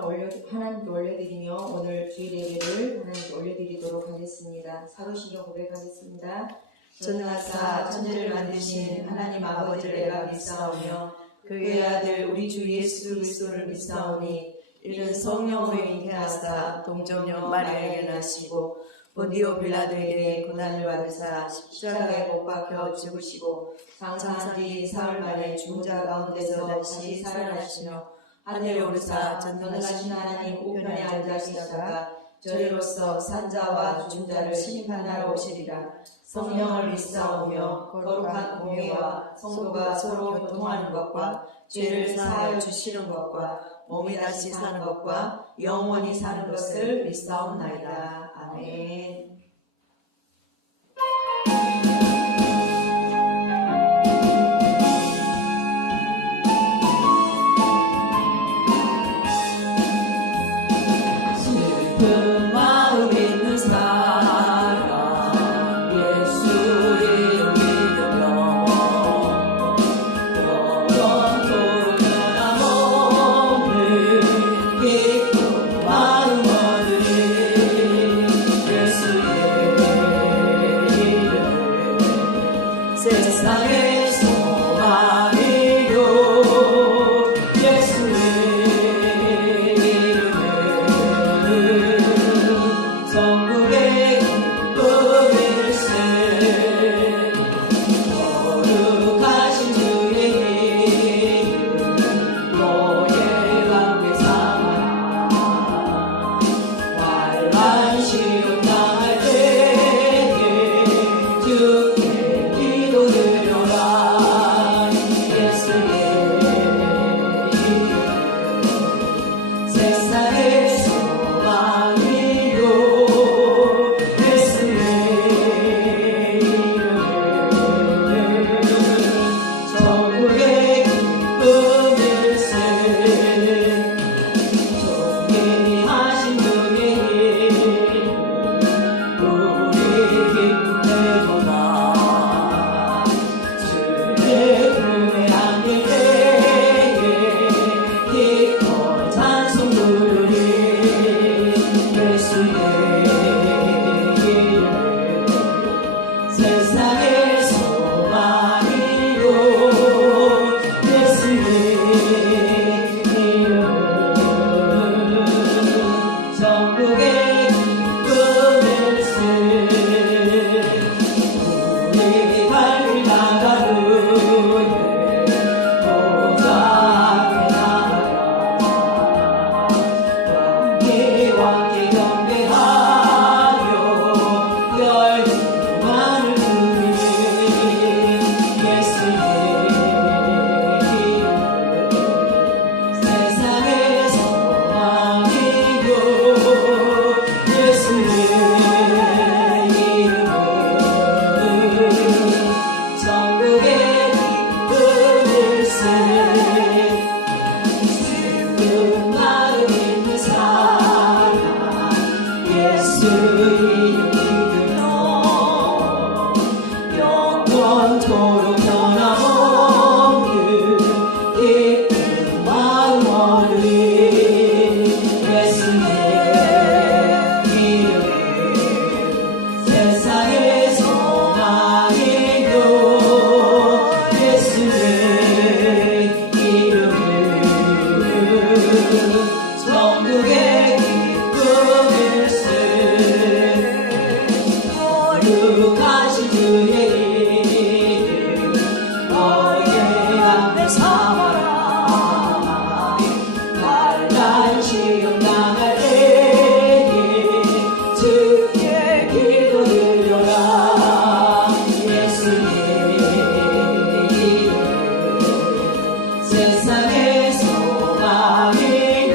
하나님께 올려드리며 오늘 주일 예배를 하나님께 올려드리도록 하겠습니다. 사도신경 고백하겠습니다. 전능하사 천지를 만드신 하나님 아버지를 내가 믿사오며 그의 아들 우리 주 예수 그리스도를 믿사오니 이는 성령으로 잉태하사 동정녀 마리아에게 나시고 본디오 빌라도에게 고난을 받으사 십자가에 못 박혀 죽으시고 장사한 뒤 사흘 만에 죽은 자 가운데서 다시 살아나시며 하늘에 오르사 전능하신 하나님 우편에 앉으시다가 저리로서 산자와 죽은 자를 심판하러 오시리라. 성령을 믿사오며 거룩한 공회와 성도가 서로 교통하는 것과 죄를 사하여 주시는 것과 몸이 다시 사는 것과 영원히 사는 것을 믿사옵나이다. 아멘. 슬픈 마음 있는 사람 예수 이름 믿으며 영원토록 변함없는 기쁜 마음 얻으리. 예수의 이름 세상의 소망이요 예수의 천국의 기쁨일세. 거룩하신 주의 이름 너의 관계 삼아라. 환난 시험 당할 때에 주께 기도드려라. 예수의 이름 세상의 소망이요 예수의 이름 천국의 기쁨일세. 존귀히 하신 주의 이름 우리 기쁨 되도다. 주의 품에 안길 때에 기꺼이 찬송 부르리. 예수의 이름 세상의 소망이요 예수의 이름 천국의 기쁨일세. 우리 갈 나갈 후에 보좌 앞에 나아가 왕께 경배하여 열등만을 누리는 예수의 이름 세상의 소망이요 예수의 이름 천국의 기쁨일세. 슬픈 마음 있는 사람 예수 이름 믿으며 영원토록 변함없는 기쁜 마음 얻으리. 예수의 이름 세상의 소망이요 예수의 이름 천국의 기쁨일세. 거룩하신 주의 이름 너의 앞에 삼아라. 환난 시험 당할 때에 주께 기도드려라. 예수의 이름 세상의 소망이요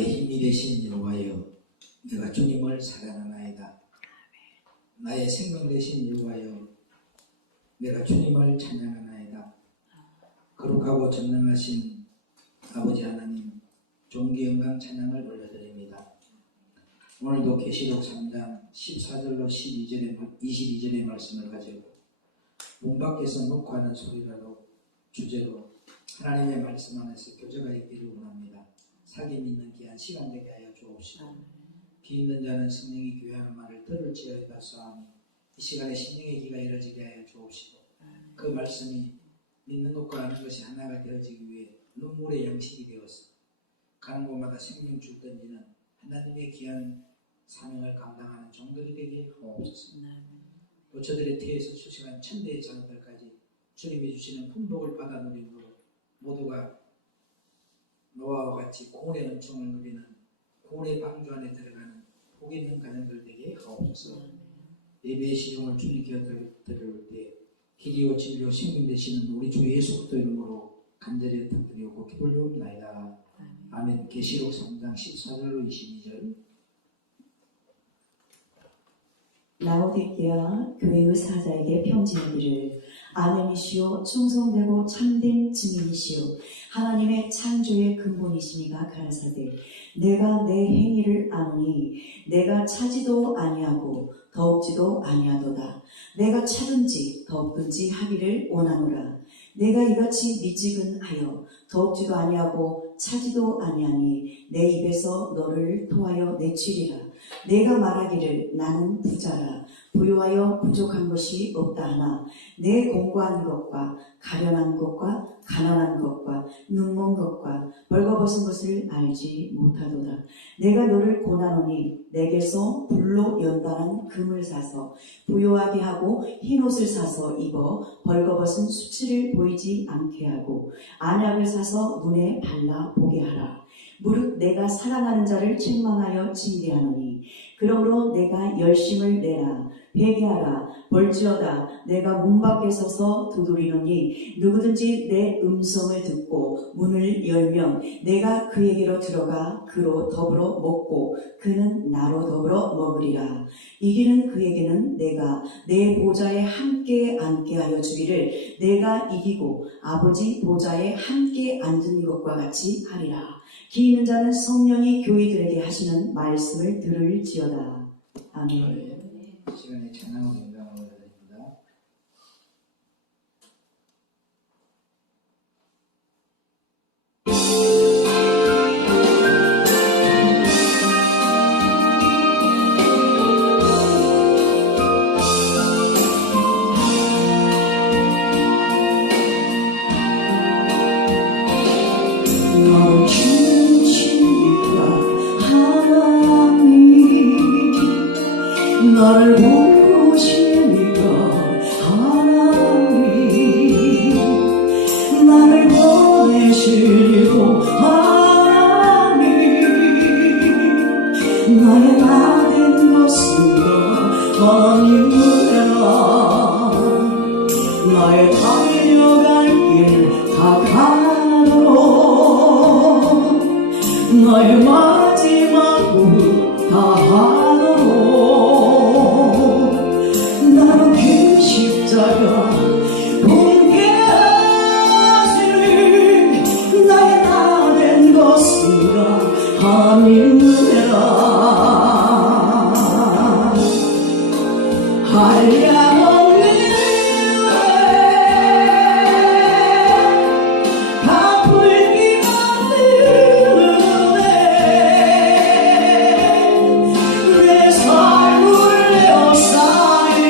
나의 힘이 되신 여호와여, 내가 주님을 사랑하나이다. 나의 생명 되신 여호와여, 내가 주님을 찬양하나이다. 거룩하고 전능하신 아버지 하나님, 존귀 영광 찬양을 올려드립니다. 오늘도 계시록 3장 14절로 22절의 말씀을 가지고 문 밖에서 녹화하는 소리라도 주제로 하나님의 말씀 안에서 교제가 있기를 원합니다. 사귐 있는 귀한 시간 되게 하여 주옵시고, 귀 있는 자는 성령이 교회하는 말을 들을지어다 가소하니 이 시간에 심령의 귀가 열어지게 하여 주옵시고, 그 말씀이 믿는 것과 아는 것이 하나가 되어지기 위해 눈물의 양식이 되어서 가는 곳마다 생명 줄 던지는 하나님의 귀한 사명을 감당하는 종들이 되게 하옵소서. 또 저들의 태에서 출생한 천대의 자녀들까지 주님이 주시는 풍복을 받아 누리므로 모두가 노아와 같이 구원의 은총을 누리는 구원의 방주 안에 들어가는 복 있는 가정들 되게 하옵소서. 예배의 시종을 주님께 드릴 때 길이요 진리요 생명 되시는 우리 주 예수 그리스도 이름으로 간절히 부탁드리고 기도올리옵나이다. 아멘. 계시록 3장 14절로 22절. 라오디게아 교회의 사자에게 편지하기를, 아멘이시오 충성되고 참된 증인이시오 하나님의 창조의 근본이시니가 가라사대, 내가 내 행위를 아노니 내가 차지도 아니하고 더욱지도 아니하도다. 내가 차든지 더욱든지 하기를 원하노라. 내가 이같이 미지근하여 더욱지도 아니하고 차지도 아니하니 내 입에서 너를 토하여 내치리라. 내가 말하기를 나는 부자라 부요하여 부족한 것이 없다 하나 내 공고한 것과 가련한 것과 가난한 것과 눈먼 것과 벌거벗은 것을 알지 못하도다. 내가 너를 고나노니 내게서 불로 연단한 금을 사서 부요하게 하고 흰옷을 사서 입어 벌거벗은 수치를 보이지 않게 하고 안약을 사서 눈에 발라 보게 하라. 무릇 내가 사랑하는 자를 책망하여 징계하노니 그러므로 내가 열심을 내라. 회개하라. 벌지어다. 내가 문 밖에 서서 두드리노니 누구든지 내 음성을 듣고 문을 열면 내가 그에게로 들어가 그로 더불어 먹고 그는 나로 더불어 먹으리라. 이기는 그에게는 내가 내 보좌에 함께 앉게 하여 주기를, 내가 이기고 아버지 보좌에 함께 앉은 것과 같이 하리라. 기 있는 자는 성령이 교회들에게 하시는 말씀을 들을지어다. 아멘. 이 시간에 찬양으로 영광을 올려드립니다. 널 주시니까 하나님, 나를 보시니까 하나님, 나를 보내시고 하나님, 나의 나된 것은 아니라 나의 달려갈 길 다 가도록 나의 마지막 부 다 하도록 나는 그 십자가 본게하시니 나의 나된 것은가 아니라 한량없는 다 풀기만 내 삶을 내어싸니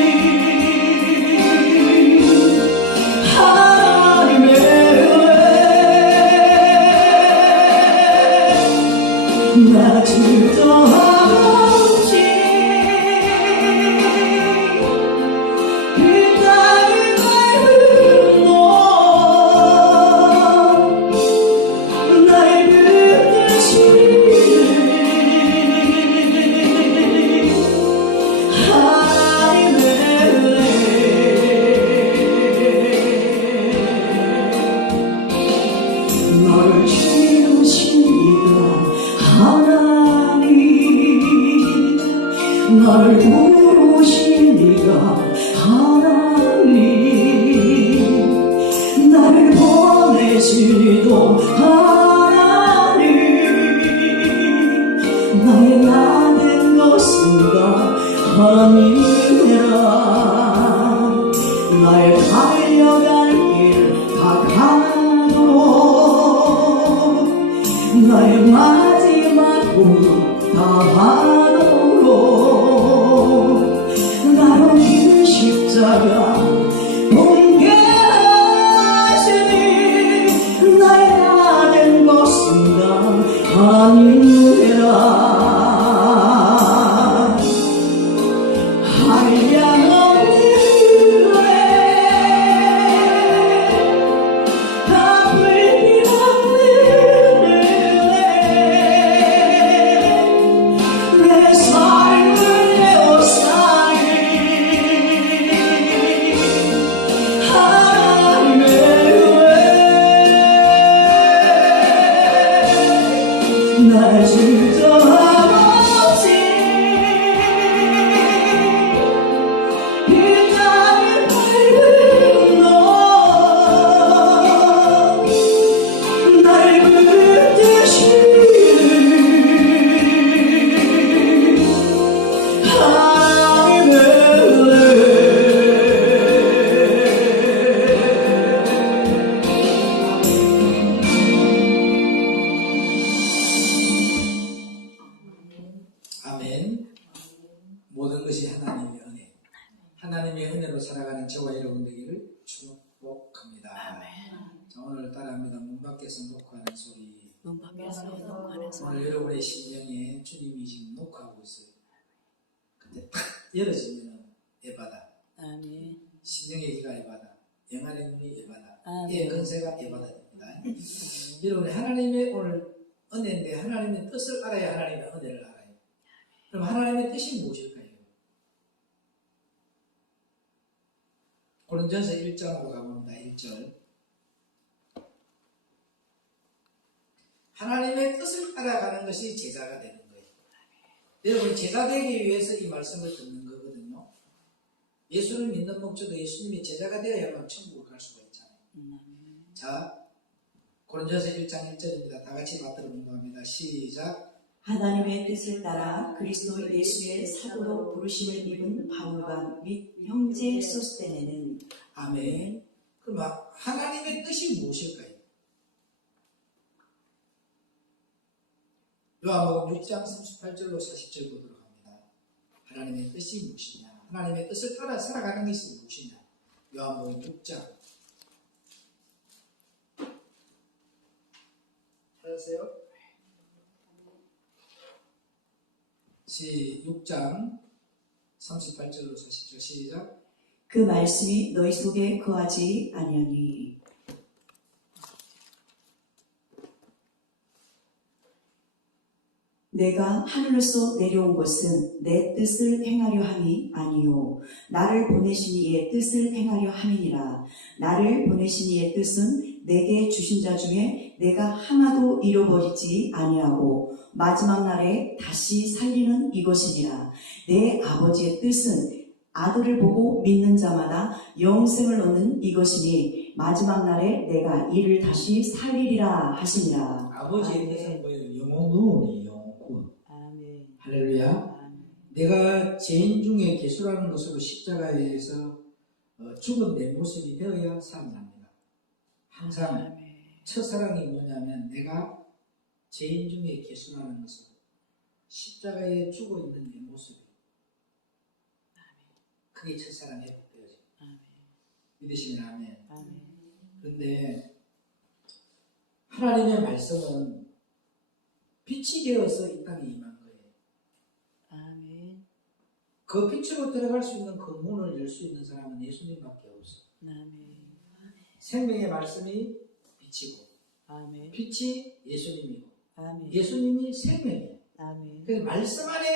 하나님의 은혜 나 주저하지 그 땅이 맑은 너 나의 끝이니 하나님의 너를 지으신 이가 하나님 나를 부르시니가 하나님 나를 보내시니도 하나님 나의 나된 것인가 하나님이라 나의 달려갈 길 다 가도록 나의 마지막 꿈 다하도록 나로 긴 십자가 공개하시니 나의 나된 것인가 아니라 한량한 후에 다 불빛 내 삶을 내어싸니 하나님의 은혜 날 질투하지 이 땅의 밝은 너 날 붙드시니 하나님의 은혜 아멘. 모든 것이 하나님의 은혜. 하나님의 은혜로 살아가는 저와 여러분 되기를 축복합니다. 자, 오늘 따라합니다. 문 밖에서 녹화하는 소리. 오늘 여러분의 심령에 주님이 지금 녹화하고 있어요. 근데 탁 열어지면 에바다. 심령의 귀가 에바다. 영안의 눈이 에바다. 예, 근세가 에바다입니다. 여러분 하나님의 오늘 은혜인데 하나님의 뜻을 알아야 하나님의 은혜를 알아요. 그럼 하나님의 뜻이 무엇일까요? 고린도전서 1장으로 가봅니다. 1절. 하나님의 뜻을 따라가는 것이 제자가 되는 거예요. 여러분 제자 되기 위해서 이 말씀을 듣는 거거든요. 예수를 믿는 목적도 예수님이 제자가 되어야만 천국을 갈 수가 있잖아요. 자, 고린도전서 1장 1절입니다. 다 같이 받들어 공부합니다. 시작. 하나님의 뜻을 따라 그리스도 예수의 사도로 부르심을 입은 바울과 및 형제 소스테네는 아멘. 그럼 하나님의 뜻이 무엇일까요? 요한복음 6장 38절로 40절 보도록 합니다. 하나님의 뜻이 무엇이냐? 하나님의 뜻을 따라 살아가는 것이 무엇이냐? 요한복음 6장. 찾으세요? 6장 38절로 40절 시작. 그 말씀이 너희 속에 거하지 아니하니 내가 하늘로서 내려온 것은 내 뜻을 행하려 함이 아니요 나를 보내신 이의 뜻을 행하려 함이니라. 나를 보내신 이의 뜻은 내게 주신 자 중에 내가 하나도 잃어버리지 아니하고 마지막 날에 다시 살리는 이것이니라. 내 아버지의 뜻은 아들을 보고 믿는 자마다 영생을 얻는 이것이니 마지막 날에 내가 이를 다시 살리리라 하시니라. 아버지의 뜻은 뭐예요? 영혼구원이에요. 영혼구원. 아멘. 할렐루야. 아멘. 내가 죄인 중에 개수라는 것으로 십자가에서 죽은 내 모습이 되어야 살아납니다. 항상 첫사랑이 뭐냐면 내가 죄인 중에 개수라는 것으로 십자가에 죽어 있는 내 모습이 그게 첫사랑 회복되어져. 믿으시면 아멘. 그런데 하나님의 말씀은 빛이 되어서 이 땅에 임한 거예요. 아멘. 그 빛으로 들어갈 수 있는 그 문을 열 수 있는 사람은 예수님밖에 없어요. 아멘. 생명의 말씀이 빛이고 아멘. 빛이 예수님이고 아멘. 예수님이 생명이에요. 아멘. 그래서 말씀 안에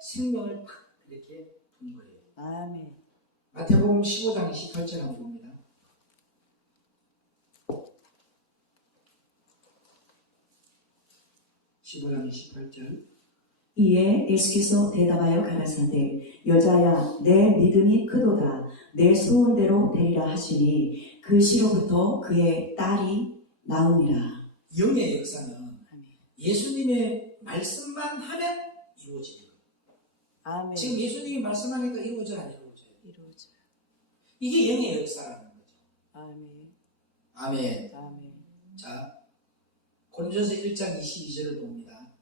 생명을 탁 이렇게 둔 거예요. 아멘. 마태복음 15장 28절 한번 봅니다. (15장 28절) 이에 예수께서 대답하여 가라사대 여자야 내 믿음이 크도다 내 소원대로 되리라 하시니 그 시로부터 그의 딸이 나으니라. 영의 역사는 예수님의 말씀만 하면 이루어지는 거예요. 아멘. 지금 예수님이 말씀하니까 이루어져 안 이루어져요? 이루어져. 이게 영의 역사라는 거죠. 아멘. 아멘. 아멘. 자, 고린도서 1장 22절을 봅니다.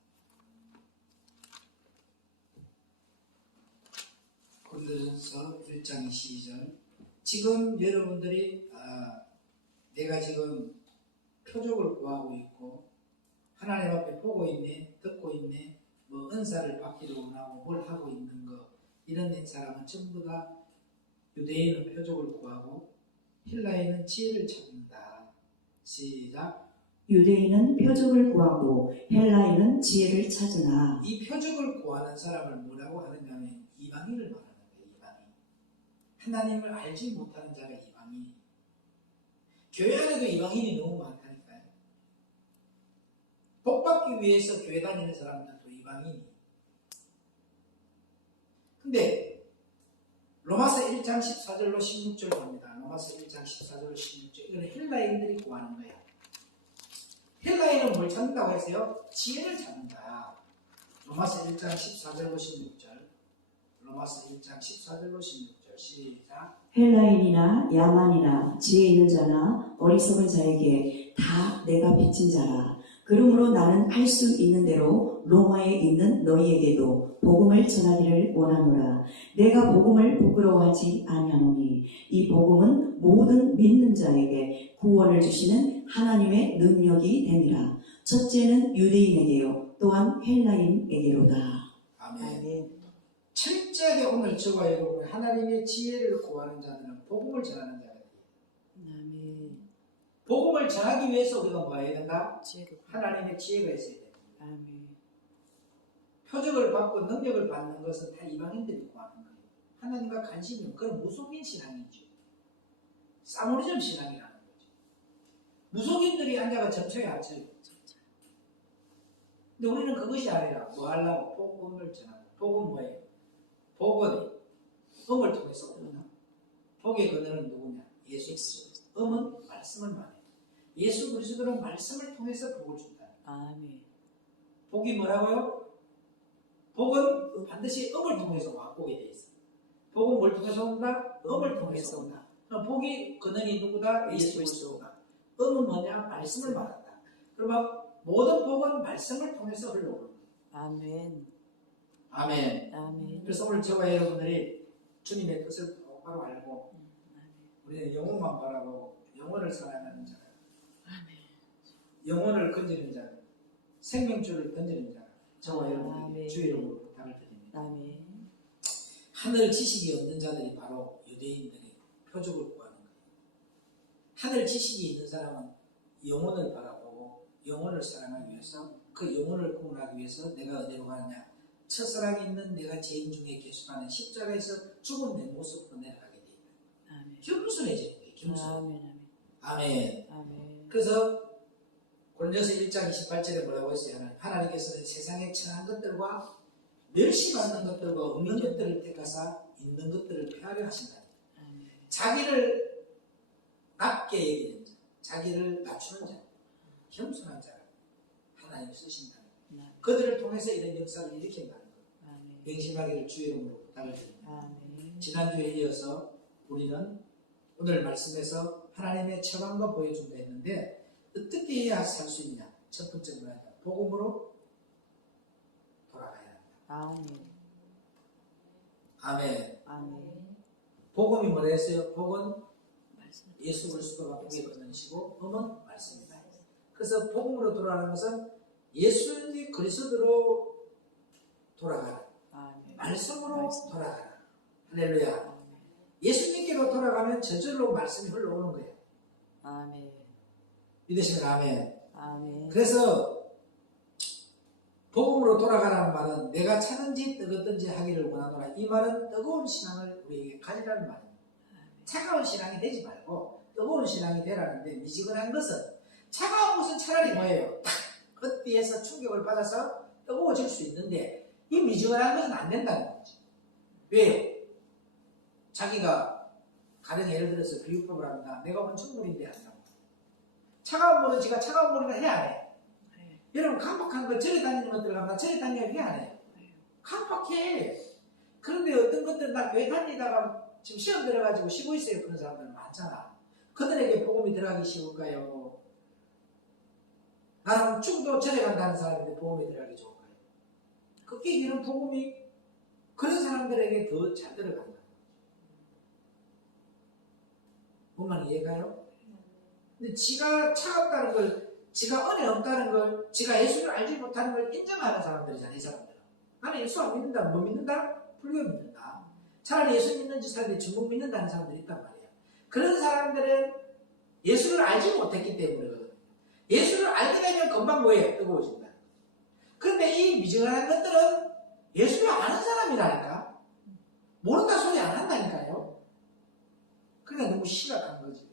고린도서 1장 22절. 지금 여러분들이 내가 지금 표적을 구하고 있고 하나님 앞에 보고 있네, 듣고 있네, 뭐 은사를 받기를 원하고 뭘 하고 있는 거 이런 사람은 전부 다 유대인은 표적을 구하고 헬라인은 지혜를 찾는다. 시작. 유대인은 표적을 구하고 헬라인은 지혜를 찾으나 이 표적을 구하는 사람을 뭐라고 하느냐 하면 이방인을 말하는 거예요. 이방인. 하나님을 알지 못하는 자가 이방인. 교회 안에도 이방인이 너무 많다니까요. 복받기 위해서 교회 다니는 사람들도 이방인이. 근데 로마서 1장 14절로 16절 봅니다. 로마서 1장 14절로 16절. 이거는 헬라인들이 구하는 거야. 헬라인은 뭘 찾는다고 했어요? 지혜를 찾는다. 로마서 1장 14절로 16절. 로마서 1장 14절로 16절. 시작. 헬라인이나 야만이나 지혜 있는 자나 어리석은 자에게 다 내가 빚진 자라. 그러므로 나는 할 수 있는 대로 로마에 있는 너희에게도 복음을 전하기를 원하노라. 내가 복음을 부끄러워하지 아니하노니 이 복음은 모든 믿는 자에게 구원을 주시는 하나님의 능력이 되니라. 첫째는 유대인에게요 또한 헬라인에게로다. 아멘. 아멘. 철저하게 오늘 저와 여러분 하나님의 지혜를 구하는 자들은 복음을 전하는 자들이에요. 아멘. 복음을 전하기 위해서 우리가 뭐 해야 된다? 지혜를. 하나님의 지혜가 있어야 됩니다. 아멘. 표적을 받고 능력을 받는 것은 다 이방인들이 구하는 거예요. 하나님과 관심이 없는 그건 무속인 신앙이죠. 사모리즘 신앙이라는 거죠. 무속인들이 앉아가 점쳐야 안 쳐요. 근데 우리는 그것이 아니라 뭐 하려고 복음을 전하고. 복음 뭐예요? 복은 음을 통해서 오나? 복의 근원은 누구냐? 예수 그리스도. 음은 말씀을 말해요. 예수 그리스도는 말씀을 통해서 복을 준다. 아멘. 복이 뭐라고요? 복은 반드시 음을 통해서 오게 돼 있어. 복은 뭘 통해서 온다? 음을 통해서 온다. 그럼 복이 근원이 누구다? 예수 그리스도다. 음은 뭐냐? 말씀을 말한다. 그러면 모든 복은 말씀을 통해서 흘러오는 거예요. 아멘. 아멘. 아멘. 그래서 오늘 저와 여러분들이 주님의 뜻을 똑바로 알고 우리는 영혼만 바라고 영혼을 사랑하는 자, 영혼을 건지는 자, 생명줄을 던지는 자, 저와 여러분에게 아멘. 주의 이름으로 부탁을 드립니다. 아멘. 하늘 지식이 없는 자들이 바로 유대인들의 표적을 구하는 거예요. 하늘 지식이 있는 사람은 영혼을 바라보고 영혼을 사랑하기 위해서 그 영혼을 구원하기 위해서 내가 어디로 가느냐? 첫사랑이 있는 내가 죄인 중에 계속하는 십자가에서 죽은 내 모습으로 내려가게 돼 있다. 아멘. 겸손해지는 거예요. 겸손. 아멘. 아멘. 아멘. 그래서 고린도서 1장 28절에 뭐라고 했어요? 하나님께서는 세상에 천한 것들과 멸시받는 것들과 없는 것들을 택하사 있는 것들을 폐하려 하신다. 아멘. 자기를 낮게 여기는 자, 자기를 낮추는 자, 겸손한 자를 하나님이 쓰신다. 그들을 통해서 이런 역사를 일으킨다는 것. 아멘. 명심하기를 주의 이름으로 부탁을 드립니다. 아멘. 지난주에 이어서 우리는 오늘 말씀에서 하나님의 처방과 보여준다 했는데 어떻게 해야 살 수 있냐? 첫 번째 뭐냐? 복음으로 돌아가야 한다. 아멘. 아멘. 아멘. 복음이 뭐라 했어요? 복은 말씀. 예수 그리스도가 복의 근원이시고 음은 말씀이다. 그래서 복음으로 돌아가는 것은 예수 그리스도로 돌아가라. 아멘. 말씀으로 돌아가라. 할렐루야. 아멘. 예수님께로 돌아가면 저절로 말씀이 흘러오는 거예요. 아멘. 믿으시면 아멘. 아멘. 그래서 복음으로 돌아가라는 말은 내가 차든지 뜨겁든지 하기를 원하노라. 이 말은 뜨거운 신앙을 우리에게 가지라는 말입니다. 차가운 신앙이 되지 말고 뜨거운 신앙이 되라는데 미지근한 것은 차가운 것은 차라리 뭐예요? 그 뒤에서 충격을 받아서 뜨거워질 수 있는데 이 미지근한 것은 안 된다는 거지. 왜요? 자기가 가령 예를 들어서 비유법을 합니다. 내가 온천 물인데 한다고. 차가운 물은 지가 차가운 물이라 해야 안 해. 여러분 강박한 거 절에 다니는 것들 가면 절에 다니는 해야 안 해요. 강박해. 그런데 어떤 것들은 나 교회 다니다가 지금 시험 들어가지고 쉬고 있어요. 그런 사람들 많잖아. 그들에게 복음이 들어가기 쉬울까요? 나는 죽도 절에 간다는 사람인데 복음이 들어가기 좋을까요? 그게 이런 복음이 그런 사람들에게 더 잘 들어간다. 뭔 이해가요? 근데 지가 차갑다는 걸, 지가 은혜 없다는 걸, 지가 예수를 알지 못하는 걸 인정하는 사람들이잖아, 이 사람들은. 나는 예수 안 믿는다. 뭐 믿는다? 불교 믿는다. 차라리 예수 믿는지 사람들이 중국 믿는다는 사람들이 있단 말이야. 그런 사람들은 예수를 알지 못했기 때문이거든요. 예수를 알게 되면 금방 뭐예요? 뜨거워진다. 그런데 이 미지근한 것들은 예수를 아는 사람이라니까. 모른다 소리 안 한다니까요. 그러니까 너무 심각한 거지.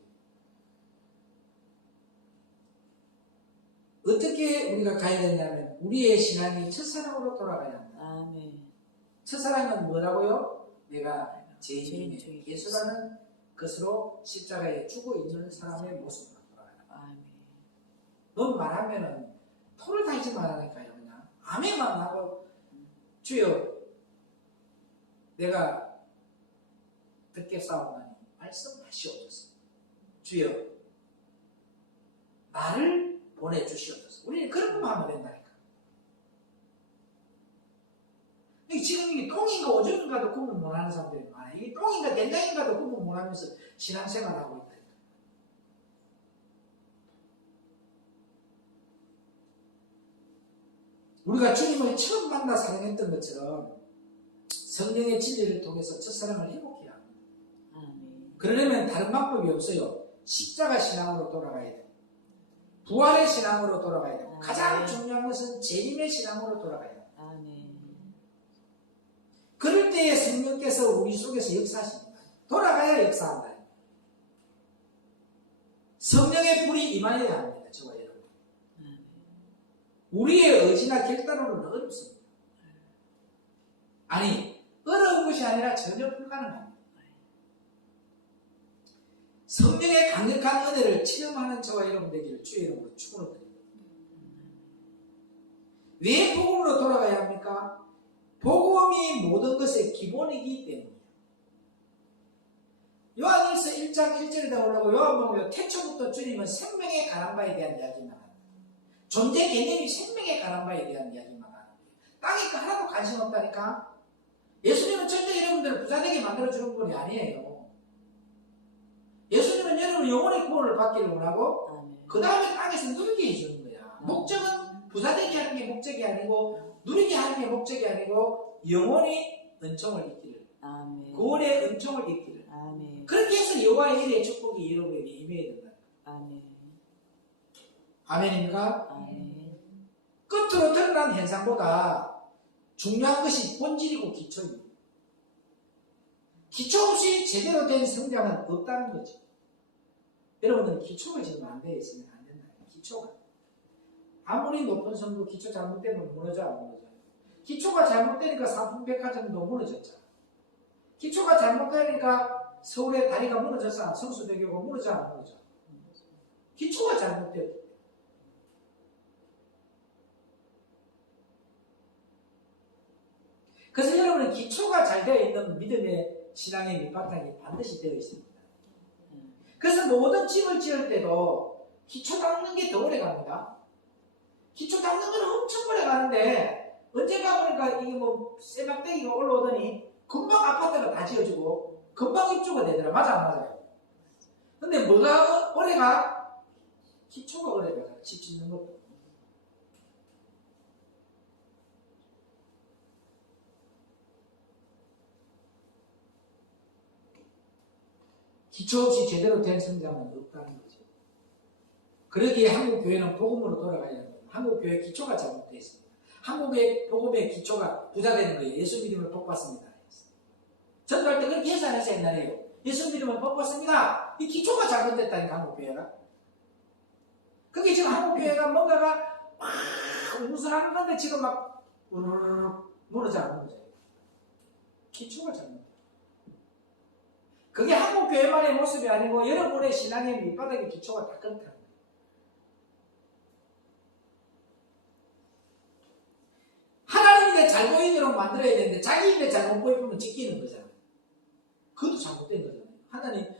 어떻게 우리가 가야 되냐면 우리의 신앙이 첫사랑으로 돌아가야 합니다. 아멘. 첫사랑은 뭐라고요? 내가 죄인의 예수라는 것으로 십자가에 죽어 있는 사람의 모습으로 돌아가야 합니다. 아멘. 넌 말하면은 토를 달지 말라니까요. 그냥 아멘만 하고 주여 내가 듣게 싸우나니 말씀하시옵소서. 주여 나를 보내주시옵소서. 우리는 그런 것만 하면 된다니까. 지금 이게 똥인가 오줌인가도 구분 못하는 사람들이 많아요. 이게 똥인가 된장인가도 구분 못하면서 신앙생활을 하고 있다. 우리가 주님을 처음 만나 사랑했던 것처럼 성령의 진리를 통해서 첫사랑을 회복해야 합니다. 아멘. 그러려면 다른 방법이 없어요. 십자가 신앙으로 돌아가야 돼요. 부활의 신앙으로 돌아가야 돼요. 가장 중요한 것은 재림의 신앙으로 돌아가야 돼요. 아멘. 그럴 때에 성령께서 우리 속에서 역사하십니다. 돌아가야 역사한다. 성령의 불이 임하여야 합니다. 저와 여러분. 우리의 의지나 결단으로는 어렵습니다. 아니, 어려운 것이 아니라 전혀 불가능합니다. 성령의 강력한 은혜를 체험하는 저와 여러분 되기를 주의 이름으로 축원드립니다. 왜 복음으로 돌아가야 합니까? 복음이 모든 것의 기본이기 때문이에요. 요한일서 1장 1절에 나오려고 요한복음에 태초부터 주님은 생명에 관한 바에 대한 이야기만 합니다. 존재 개념이 생명에 관한 바에 대한 이야기만 하는 거예요. 땅에 하나도 관심 없다니까. 예수님은 전혀 여러분들을 부자되게 만들어주는 분이 아니에요. 예수님은 여러분 영혼의 구원을 받기를 원하고 그 다음에 땅에서 누리게 해주는 거야. 목적은 부자되게 하는 게 목적이 아니고 누리게 하는 게 목적이 아니고 영혼이 은총을 입기를. 아멘. 구원의 은총을 입기를. 아멘. 그렇게 해서 여호와의 일의 축복이 여러분에게 임해야 된다. 아멘. 아멘입니까? 아멘. 끝으로 드러난 현상보다 중요한 것이 본질이고 기초입니다. 기초 없이 제대로 된 성장은 없다는 거죠. 여러분들은 기초가 지금 안 되어 있으면 안 된다. 기초가. 아무리 높은 성도 기초 잘못되면 무너져 안 무너져. 기초가 잘못되니까 삼풍백화점도 무너졌잖아. 기초가 잘못되니까 서울의 다리가 무너졌어. 성수대교가 무너져 안 무너져. 기초가 잘못되었기 때문에. 그래서 여러분은 기초가 잘 되어 있는 믿음의 신앙의 밑바탕이 반드시 되어 있습니다. 그래서 모든 집을 지을 때도 기초 닦는 게 더 오래 갑니다. 기초 닦는 거는 엄청 오래 가는데 언젠가 보니까 이게 뭐 쇠막대기가 올라오더니 금방 아파트가 다 지어지고 금방 입주가 되더라. 맞아 안 맞아요? 근데 뭐가 오래 가? 기초가 오래 가. 집 짓는 것도. 기초 없이 제대로 된 성장은 없다는 거죠. 그러기에 한국교회는 복음으로 돌아가야 합니다. 한국교회 기초가 잘못되어 있습니다. 한국의 복음의 기초가 부자 되는 거예요. 예수 믿음을 복 받습니다. 전도할 때 그렇게 해서 안 해서 옛날에요. 예수 믿음을 복 받습니다. 이 기초가 잘못됐다니까 한국교회가. 그게 지금 한국교회가 뭔가가 막 우승하는 건데 지금 막 우르르 무너져 안 무너져요? 기초가 잘못돼요. 그게 한국 교회만의 모습이 아니고 여러분의 신앙의 밑바닥의 기초가 다 그렇다는 거예요. 하나님 입에 잘 보이도록 만들어야 되는데 자기 입에 잘 못 보이면 지키는 거잖아요. 그것도 잘못된 거잖아요.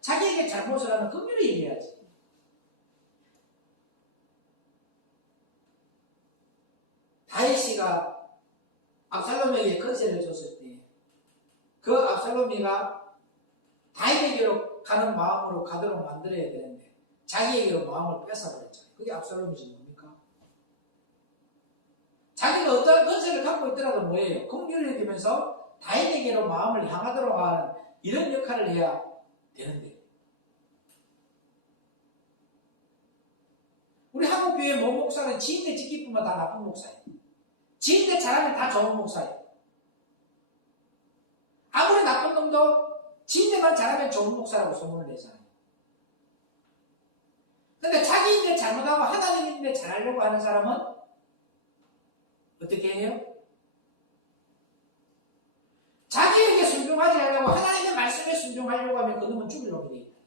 자기에게 잘못을 하면 긍휼히 얘기해야지. 다윗이가 압살롬에게 건세를 줬을 때 그 압살롬이가 다윗에게로 가는 마음으로 가도록 만들어야 되는데 자기에게로 마음을 뺏어버렸잖아요. 그게 압살롬이지 뭡니까? 자기가 어떤 건세를 갖고 있더라도 뭐예요? 긍휼을 여기면서 다윗에게로 마음을 향하도록 하는 이런 역할을 해야 되는데 우리 한국교회 모든 목사는 지인들 지키뿐만 다 나쁜 목사예요. 지인들 잘하면 다 좋은 목사예요. 아무리 나쁜 놈도 지인들만 잘하면 좋은 목사라고 소문을 내잖아요. 근데 자기 인데 잘못하고 하나님 인데 잘하려고 하는 사람은 어떻게 해요? 자기에게 순종하지 않으려고 하나님의 말씀에 순종하려고 하면 그 놈은 죽을 놈이 되겠다.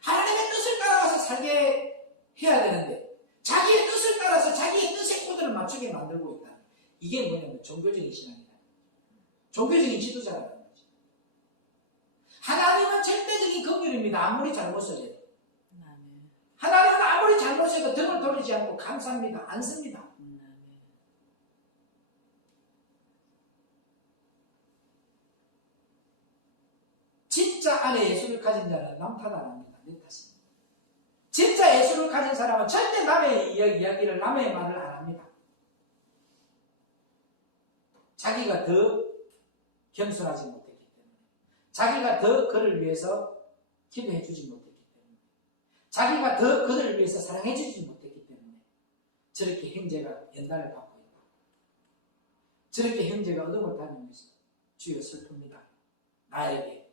하나님의 뜻을 따라서 살게 해야 되는데 자기의 뜻을 따라서 자기의 뜻의 코드를 맞추게 만들고 있다. 이게 뭐냐면 종교적인 신앙이다. 종교적인 지도자라는 거지. 하나님은 절대적인 긍휼입니다. 아무리 잘못을 해도. 하나님은 아무리 잘못해도 등을 돌리지 않고 감사합니다. 안 씁니다. 진짜 안에 예수를 가진 자는 남 탓 안 합니다. 내 탓입니다. 진짜 예수를 가진 사람은 절대 남의 이야기를 남의 말을 안 합니다. 자기가 더 겸손하지 못했기 때문에 자기가 더 그를 위해서 기도해 주지 못했기 때문에 자기가 더 그를 위해서 사랑해 주지 못했기 때문에 저렇게 형제가 연단을 받고 있다. 저렇게 형제가 어둠을 다니면서 주여 슬픕니다. 나에게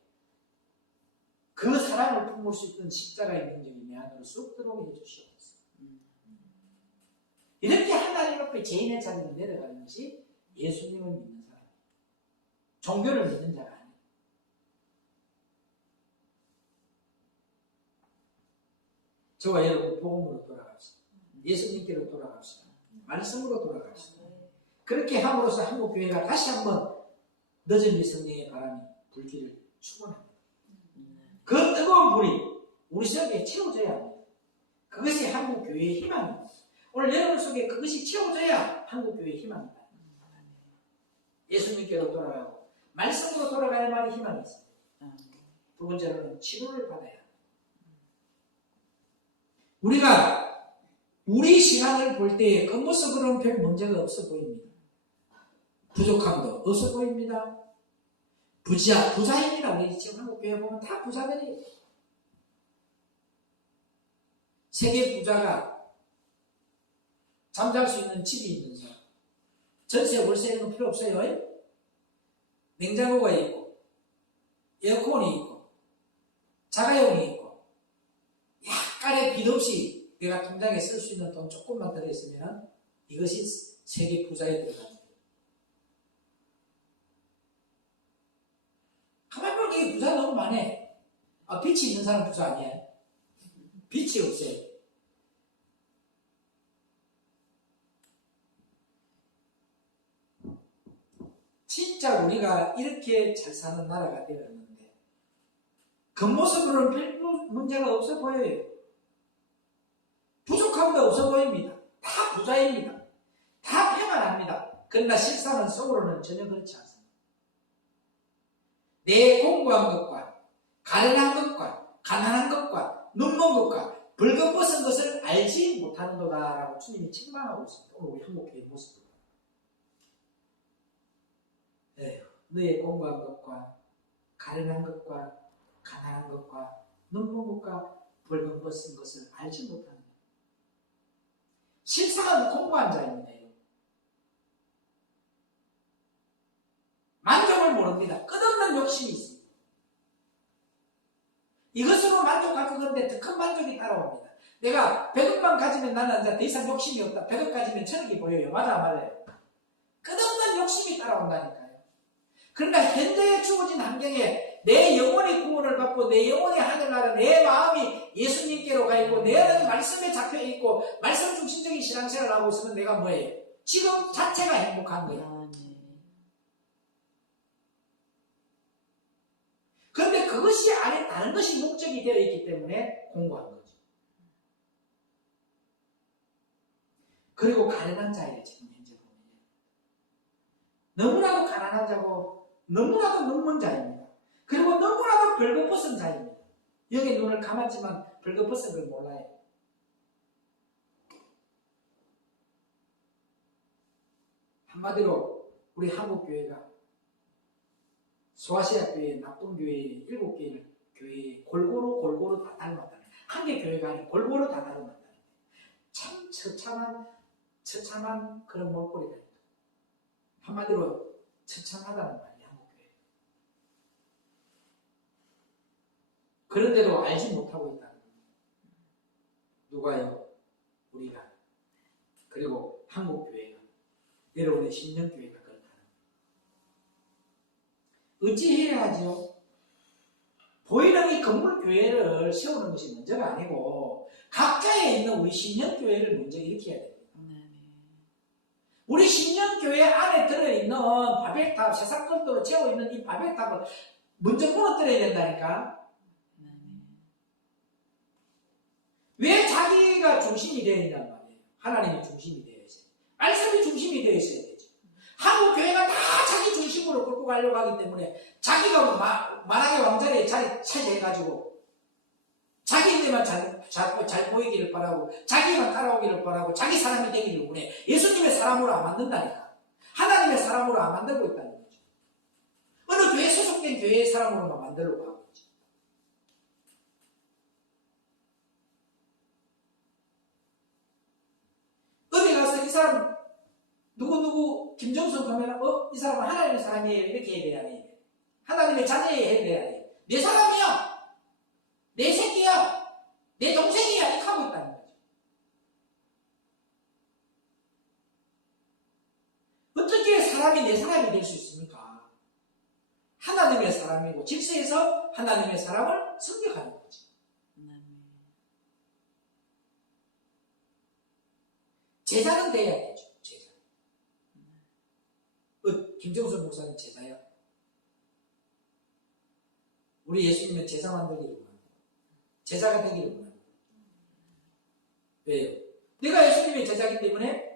그 사랑을 품을 수 있던 십자가의 능력이 내 안으로 쑥 들어오게 해주시옵소서. 이렇게 하나님 앞에 죄인의 자리로 내려가는 것이 예수님을 믿는 사람, 종교를 믿는 자가 아니에요. 저와 여러분 복음으로 돌아갑시다. 예수님께로 돌아갑시다. 말씀으로 돌아갑시다. 그렇게 함으로써 한국교회가 다시 한번 늦은 미성령의 바람이 불기를 축원합니다. 그 뜨거운 불이 우리 속에 채워져야 합니다. 그것이 한국교회의 희망입니다. 오늘 여러분 속에 그것이 채워져야 한국교회의 희망입니다. 예수님께로 돌아가고 말씀으로 돌아가야만이 희망이 있습니다. 두 번째로는 치료를 받아야 합니다. 우리가 우리 신앙을 볼 때에 겉모습으로는 별 문제가 없어 보입니다. 부족함도 없어 보입니다. 부자입니다. 우리 지금 한국교회 보면 다 부자들이에요. 세계 부자가 잠잘 수 있는 집이 있는 사람, 전세 월세는 필요 없어요. 냉장고가 있고 에어컨이 있고 자가용이 있고 약간의 빚 없이 내가 통장에 쓸 수 있는 돈 조금만 들어있으면 이것이 세계 부자에 들어갑니다. 가만히 보면 이게 부자 너무 많아. 빚이 있는 사람 부자 아니야? 빚이 없어요. 진짜 우리가 이렇게 잘 사는 나라가 되었는데 겉모습으로는 별 문제가 없어 보여요. 부족함도 없어 보입니다. 다 부자입니다. 다 평안합니다. 그러나 실상은 속으로는 전혀 그렇지 않습니다. 내 공부한 것과 가련한 것과 가난한 것과 눈먼 것과 벌거벗은 것을 알지 못하는도다라고 주님이 책망하고 있습니다. 오늘 우리 한국교회의 모습으로. 너의 공부한 것과 가련한 것과 가난한 것과 눈먼 것과 벌거벗은 것을 알지 못하는 것. 실상은 공부한 자입니다. 만족을 모릅니다. 끝없는 욕심이 있습니다. 이것으로 만족할 건데 더 큰 만족이 따라옵니다. 내가 100억만 가지면 나는 이제 더 이상 욕심이 없다. 100억 가지면 1000억이 보여요. 맞아, 맞아요. 끝없는 욕심이 따라온다니까요. 그러니까 현재에 주어진 환경에 내 영혼의 구원을 받고 내 영혼의 하늘나라 내 마음이 예수님께로 가 있고 내 안에 말씀에 잡혀 있고 말씀 중심적인 신앙생활을 하고 있으면 내가 뭐예요? 지금 자체가 행복한 거예요. 그런데 그것이 안에 다른 것이 목적이 되어 있기 때문에 공부한 거죠. 그리고 가난한 자예요. 지금 현재 보면 너무나도 가난한 자고 너무나도 눈먼 자입니다. 그리고 너무나도 벌거벗은 자입니다. 여기 눈을 감았지만 벌거벗은 걸 몰라요. 한마디로 우리 한국교회가 소아시아 교회, 낙동교회 7개의 교회 골고루 다 닮았다는 한 개 교회가 아니고 골고루 다 닮았다는 참 처참한 그런 mol거리다. 한마디로 처참하다는 말이야, 한국교회. 그런데도 알지 못하고 있다는 거예요. 누가요? 우리가. 그리고 한국교회가. 여러분의 신령교회가 그렇다는 거예요. 어찌해야 하죠? 보이는 이 건물 교회를 세우는 것이 문제가 아니고 각자에 있는 우리 신령교회를 먼저 일으켜야 됩니다. 우리 신령교회 안에 들어있는 바벨탑, 세상 것들로 채워 있는 이 바벨탑을 먼저 무너뜨려야 된다니까. 왜 자기가 중심이 되어 있냔 말이에요. 하나님이 중심이 되어 있어요. 말씀이 중심이 되어 있어야 되죠. 한국 교회가 다 자기 중심으로 끌고 가려고 하기 때문에 자기가 만약에 왕자리에 자리 차지해가지고 자기들만 잘 보이기를 바라고 자기만 따라오기를 바라고 자기 사람이 되기를 원해. 예수님의 사람으로 안 만든다니까. 하나님의 사람으로 안 만들고 있다는 거죠. 어느 교회 소속된 교회의 사람으로만 만들려고 하고 있죠. 어디 가서 이 사람 누구 김정숙 하면 이 사람은 하나님의 사람이에요 이렇게 해야 돼야 돼. 하나님의 자녀예요 해야 돼야 돼. 내 사람이야. 내 새끼야. 내 동생이야. 이렇게 하고 있다는 거죠. 어떻게 사람이 내 사람이 될 수 있습니까? 하나님의 사람이고 질서에서 하나님의 사람을 성격하는 거죠. 제자는 돼야 되죠. 제자. 김정수 목사님 제자야. 우리 예수님은 제자 만들기를 원합니다. 제자가 되기를 원합니다. 왜요? 내가 예수님의 제자이기 때문에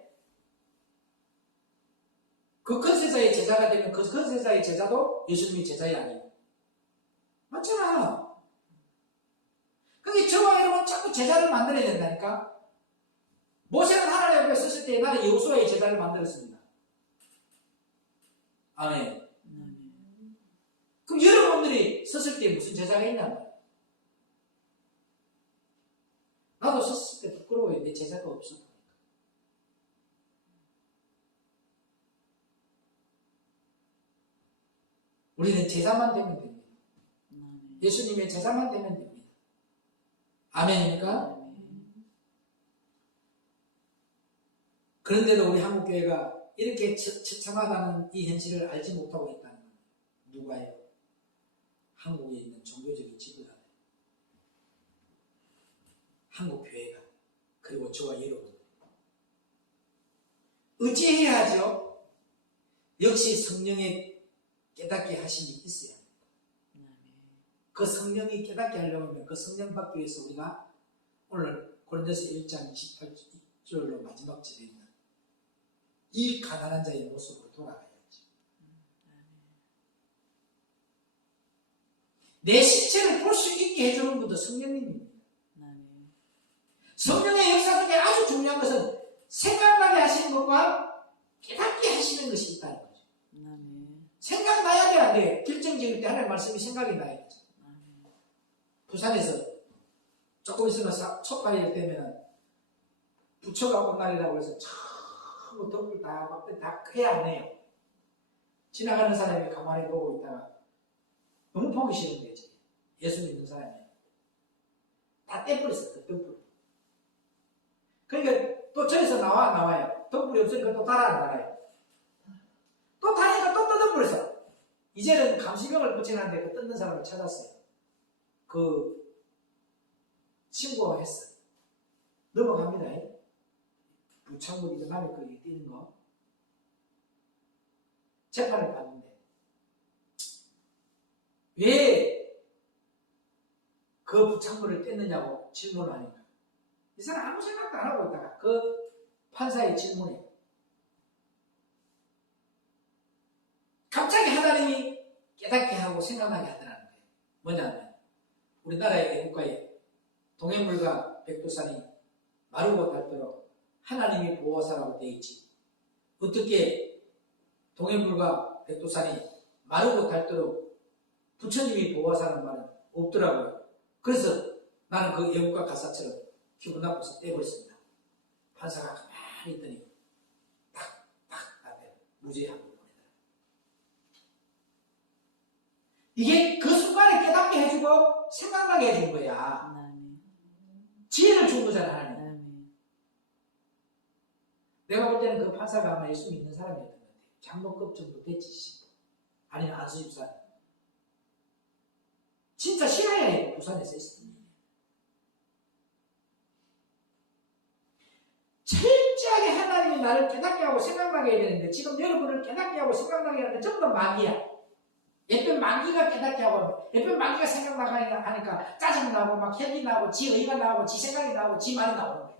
그 큰 세자의 제자가 되면 그 큰 세자의 제자도 예수님의 제자이 아니에요. 맞잖아. 그게 저와 여러분 자꾸 제자를 만들어야 된다니까. 모세는 하나님 앞에 섰을 때 나는 여호수아의 제자를 만들었습니다. 아멘. 그럼 여러분들이 섰을 때 무슨 제자가 있나 말이에요. 나도 섰을 때 부끄러워요. 내 제자가 없어. 우리는 제자만 되면 됩니다. 예수님의 제자만 되면 됩니다. 아멘입니까? 그런데도 우리 한국교회가 이렇게 처참하다는 이 현실을 알지 못하고 있다는 겁니다. 누가요? 한국에 있는 종교적인 지도자들. 한국교회가. 그리고 저와 여러분. 어찌해야 하죠? 역시 성령의 깨닫게 하심이 있어야 합니다. 그 성령이 깨닫게 하려고 하면 그 성령 받기 위해서 우리가 오늘 고린도서 1장 28절로 마지막 절에 있는 이 가난한 자의 모습으로 돌아가야죠. 내 실체를 볼 수 있게 해주는 분도 성령님입니다. 성령의 역사 중에 아주 중요한 것은 생각나게 하시는 것과 깨닫게 하시는 것이 있다는 거죠. 생각나야 돼, 안 돼? 결정 지을 때 하나님의 말씀이 생각이 나야 되죠. 부산에서 조금 있으면 촛발이 되면 부처가 온 날이라고 해서 전부 덕을 다 해야 안 해요. 지나가는 사람이 가만히 보고 있다가 너무 보기 싫은 거지. 예수 믿는 사람이 다 떼버렸어, 그 덤불. 그러니까 또 저에서 나와요. 덤불이 없으니까 또 달아요. 또 다니까 또 뜯어버렸어. 이제는 감시병을 붙여놨는데 그 뜯는 사람을 찾았어요. 그 신고했어요. 넘어갑니다. 부착물이 남의 거에 띄는 거. 재판을 받는데 왜 그 부착물을 뗐느냐고 질문을 하니까 이 사람 아무 생각도 안 하고 있다가 그 판사의 질문에 갑자기 하나님이 깨닫게 하고 생각나게 하더라는 거예요. 뭐냐면 우리나라의 애국가에 동해물과 백두산이 마르고 닳도록 하나님이 보호사라고 되어 있지. 어떻게 동해물과 백두산이 마르고 닳도록 부처님이 보호사라는 말은 없더라고요. 그래서 나는 그 애국가 가사처럼 기분 나빠서 떼버렸습니다. 판사가 가만히 있더니 탁탁 앞에 무죄하고 보내더라. 이게 그 순간에 깨닫게 해주고 생각나게 해준 거야. 지혜를 준 거잖아, 하나님. 내가 볼 때는 그 판사가 아마 예수 믿는 사람이었던 것 같아요. 장로급 정도 됐지 싶어. 아니면 안수집사. 진짜 싫어야 해, 부산에서 있었던 일이에요. 철저하게 하나님이 나를 깨닫게 하고 생각나게 해야 되는데 지금 여러분을 깨닫게 하고 생각나게 하는데 전부 다 마귀야. 예쁜 마귀가 깨닫게 하고 예쁜 마귀가 생각나게 하니까 짜증나고 막 혈기 나고 지 의가 나고 지 생각이 나고 지 말이 나오는 거예요.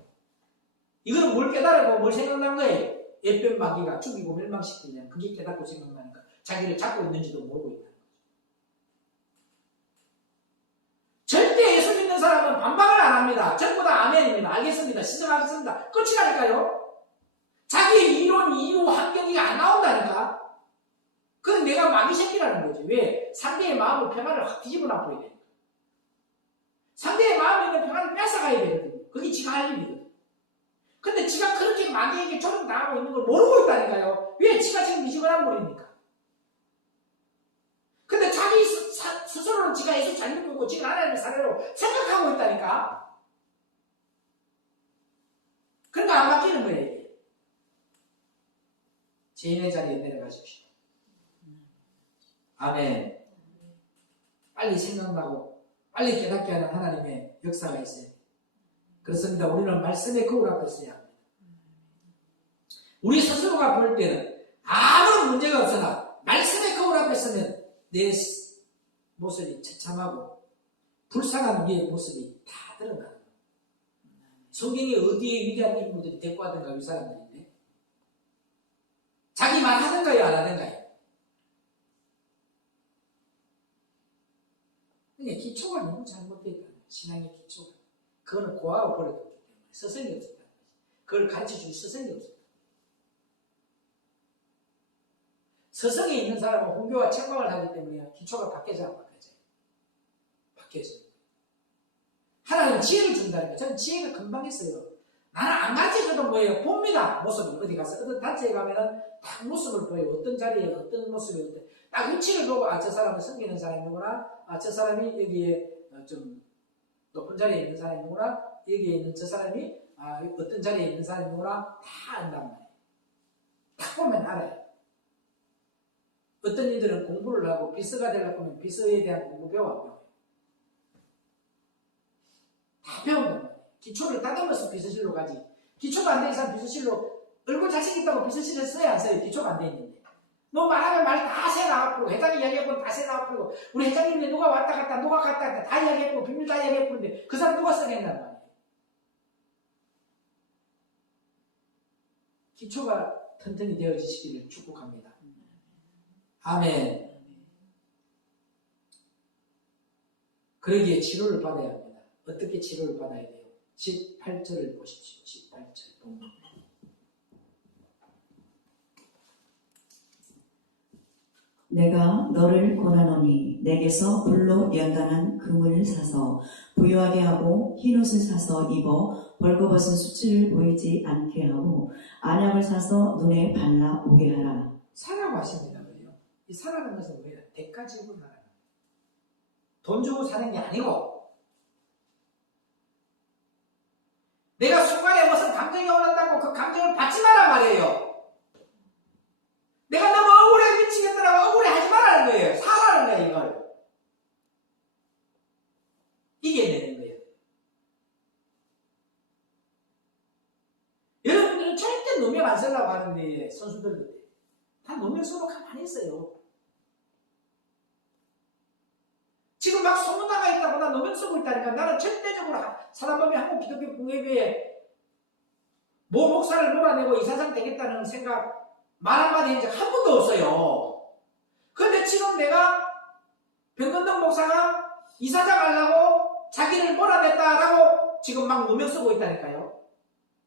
이거는 뭘 깨달고 뭘 생각난 거예요? 예쁜 마귀가 죽이고 멸망시키냐 그게 깨닫고 생각나니까 자기를 잡고 있는지도 모르고 있다. 절대 예수 믿는 사람은 반박을 안 합니다. 전부 다 아멘입니다. 알겠습니다. 시정하겠습니다. 끝이라니까요. 자기의 이론, 이유, 환경이 안 나온다니까. 그건 내가 마귀 새끼라는 거지. 왜? 상대의 마음을 평안을 확 뒤집어 놔버려야 되니까. 상대의 마음에 있는 평안을 뺏어가야 되거든요. 그게 지가 할 일이거든요. 근데 지가 그렇게 마귀에게 조종당하고 있는 걸 모르고 있다니까요. 왜? 지가 지금 뒤집어 놔버리니까. 근데 자기 스스로는 지가 예수 잘 믿고 지가 하나님의 사례로 생각하고 있다니까. 그러니까 안 바뀌는 거예요. 이게. 죄인의 자리에 내려가십시오. 아멘. 빨리 생각나고 빨리 깨닫게 하는 하나님의 역사가 있어요. 그렇습니다. 우리는 말씀의 거울 앞에 서야 합니다. 우리 스스로가 볼 때는 아무런 문제가 없으나 말씀의 거울 앞에 서면 내 모습이 처참하고 불쌍한 우리의 모습이 다 드러나는 거예요. 성경에 어디에 위대한 인물들이 데리고 하던가 이 사람들인데 자기 말 하던가요 안 하던가요? 그러니까 기초가 너무 잘못되어 있다는 거예요. 신앙의 기초가. 그거는 고아가 버려뒀기 때문에 스승이 없었다는 거지. 그걸 가르쳐줄 스승이 없었다. 스승이 있는 사람은 훈교와 책망을 하기 때문에 기초가 바뀌어져 안 바뀌어져요. 바뀌어져요. 하나님은 지혜를 준다니까. 저는 지혜가 금방 있어요. 나는 안 가르쳐줘도 뭐예요? 봅니다. 모습을. 어디 가서 어떤 단체에 가면은 딱 모습을 보여요. 어떤 자리에 어떤 모습이 어떤 딱 위치를 보고 저 사람은 섬기는 사람이구나. 저 사람이 여기에 좀 높은 자리에 있는 사람이구나. 여기에 있는 저 사람이 어떤 자리에 있는 사람이구나. 다 안단 말이에요. 딱 보면 알아요. 어떤 이들은 공부를 하고 비서가 되려고 하면 비서에 대한 공부 배워요. 다 배운단 말이에요. 기초를 다듬어서 비서실로 가지. 기초가 안 된 이상 비서실로 얼굴 잘생겼다고 비서실에 써야 안 써요. 기초가 안 돼 있는데. 너 말하면 말 다 새 나와버리고 회장이 이야기해보면 다 새 나와버리고 우리 회장님이 누가 왔다 갔다 누가 갔다 갔다 다 이야기해보고 비밀 다 이야기해보는데 그 사람 누가 쓰겠단 말이에요. 기초가 튼튼히 되어지시기를 축복합니다. 아멘. 그러기에 치료를 받아야 합니다. 어떻게 치료를 받아야 돼요? 18절을 보십시오. 18절 본문. 내가 너를 권하노니 내게서 불로 연단한 금을 사서 부유하게 하고 흰옷을 사서 입어 벌거벗은 수치를 보이지 않게 하고 안약을 사서 눈에 발라 오게 하라. 사라고 하십니다. 그래요. 이 사라는 것은 뭐예요? 대가 지불을 하는 거예요. 돈 주고 사는 게 아니고 내가 순간에 무슨 감정이 오른다고 그 감정을 받지 마란 말이에요. 내가 너무 억울해 미치겠더라고 억울해 하지 말라는 거예요. 사라는 거예요. 이걸 이겨내는 거예요. 여러분들은 절대 누명 안 쓰려고 하는데 선수들도 다 누명 쓰고 가만히 있어요. 지금 막 소문나가 있다고 나 누명 쓰고 있다니까 나는 절대적으로 사단법인 한국기독교 공예회에 모 목사를 몰아내고 이사장 되겠다는 생각 말 한마디 한 적 한 번도 없어요. 그런데 지금 내가 변건동 목사가 이사장 하려고 자기를 몰아냈다라고 지금 막 누명 쓰고 있다니까요.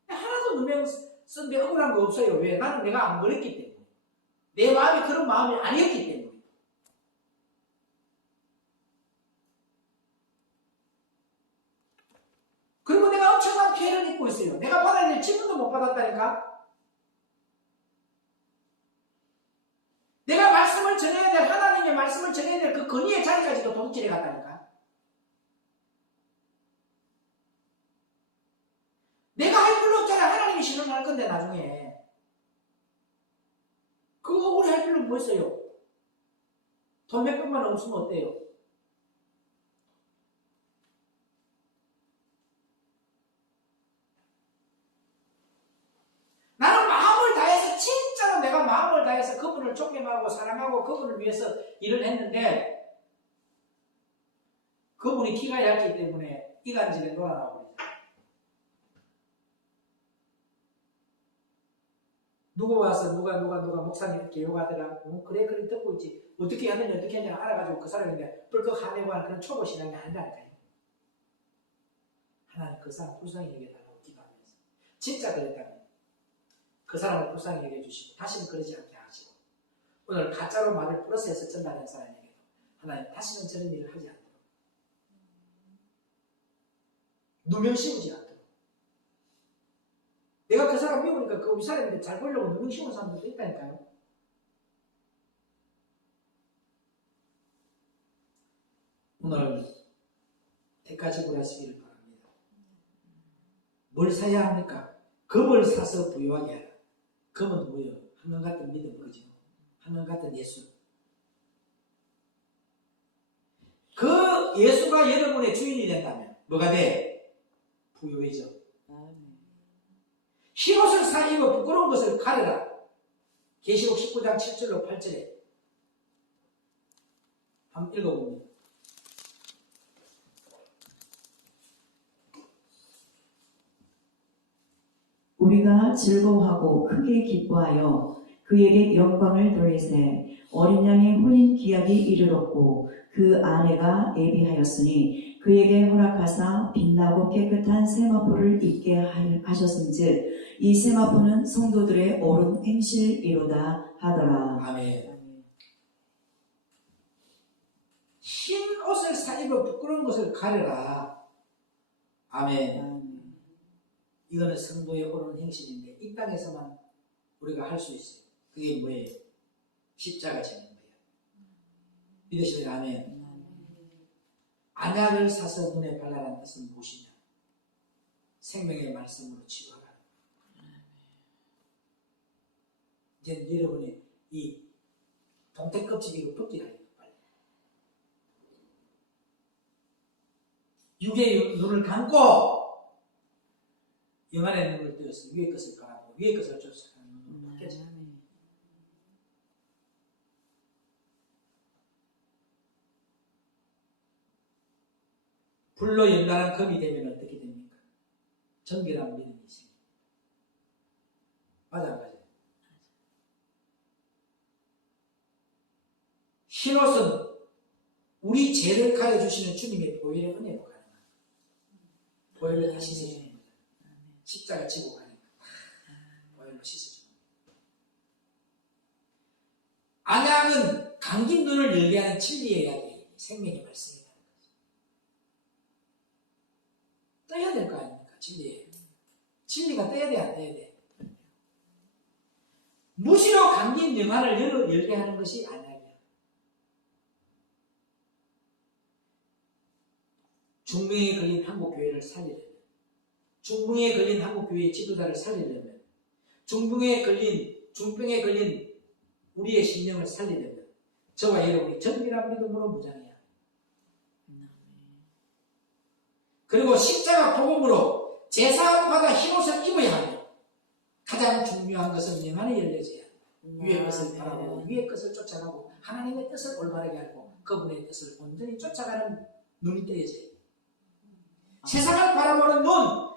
하나도 누명 쓴데 억울한 거 없어요. 왜? 나는 내가 안 그랬기 때문에. 내 마음이 그런 마음이 아니었기 때문에. 그리고 내가 엄청난 피해를 입고 있어요. 내가 받아야 될 지분도 못 받았다니까. 내가 말씀을 전해야 될 하나님의 말씀을 전해야 될 그 건의의 자리까지도 도둑질해 갔다니까. 내가 할 필요 없잖아. 하나님이 신원할 건데 나중에. 그거 억울해 할 필요는 뭐 있어요? 돈 몇백만 원 없으면 어때요? 나는 마음을 다해서 진짜로 내가 마음을 다해서 그분을 존경하고 사랑하고 그분을 위해서 일을 했는데 그분이 기가 얇기 때문에 이간질에 놀아나버리죠. 누구 와서 누가 목사님 이렇게 욕하더라. 그래 듣고 있지. 어떻게 하느냐 알아가지고 그 사람인데 뿔컥 화내고 하는 그런 초보 신앙이 아니라니까요. 하나님 그 사람 불쌍히 여겨달라고 기도하면서 진짜 그랬다면 그 사람을 불쌍히 여겨주시고 다시는 그러지 않게 하시고 오늘 가짜로 말을 플러스해서 전달한 사람에게도 하나님 다시는 저런 일을 하지 않도록 누명 씌우지 않도록 내가 그 사람 미우니까 그 우리 사람인데 잘 보려고 누명 씌우는 사람들도 있다니까요. 오늘 대가지고 하시기를 바랍니다. 뭘 사야 합니까? 금을 사서 부유하게 하라. 금은 뭐예요? 한강 같은 믿음, 그죠? 한강 같은 예수. 그 예수가 여러분의 주인이 된다면 뭐가 돼? 부유해져. 흰옷을 사 입어 부끄러운 것을 가려라. 계시록 19장 7절로 8절에 한번 읽어봅니다. 우리가 즐거워하고 크게 기뻐하여 그에게 영광을 돌리세. 어린 양의 혼인 기약이 이르렀고 그 아내가 예비하였으니 그에게 허락하사 빛나고 깨끗한 세마포를 입게 하셨은즉 이 세마포는 성도들의 옳은 행실이로다 하더라. 아멘. 흰 옷을 사 입어 부끄러운 것을 가려라. 아멘. 이거는 성도의 옳은 행실인데 이 땅에서만 우리가 할 수 있어요. 그게 뭐예요? 십자가 지는 거예요. 믿으시면 아멘. 안약을 사서 눈에 발라라는 뜻은 무엇이냐? 생명의 말씀으로 치유하라. 이제 여러분이 이 동태 껍질이고 벗기라. 육의 눈을 감고 영안의 눈을 뜨어서 위의 것을 깔아보고 위의 것을 쫓아가는 눈을 바뀌어져. 불로 연단한 검이 되면 어떻게 됩니까? 정결한 믿음이 있습니다. 맞아 안 맞아요? 흰옷은 우리 죄를 가려주시는 주님의 보혈의 은혜로 가능합니다. 보혈을 다시 씻어줍니다. 십자가 지고 가니까 보혈로 씻어줍니다. 안약은 감긴 눈을 열게 하는 진리의 이야기, 생명의 말씀이라는 거죠. 떠야 될 거 아닙니까? 진리가 떠야 돼, 안 떠야 돼? 무시로 감긴 영안을 열게 하는 것이 안약이야. 중병에 걸린 한국 교회를 살리려면 중풍에 걸린 한국교회 지도자를 살리려면, 중풍에 걸린 우리의 심령을 살리려면 저와 여러분이 정밀한 믿음으로 무장해야 합니다. 그리고 십자가 복음으로 제사함받아 흰옷을 입어야 합니다. 가장 중요한 것은 영 안에 열려져야 합니다. 위의 것을 바라보고 위의 것을 쫓아가고 하나님의 뜻을 올바르게 알고 그분의 뜻을 온전히 쫓아가는 눈이 떼어져야 합니다. 세상을 바라보는 눈,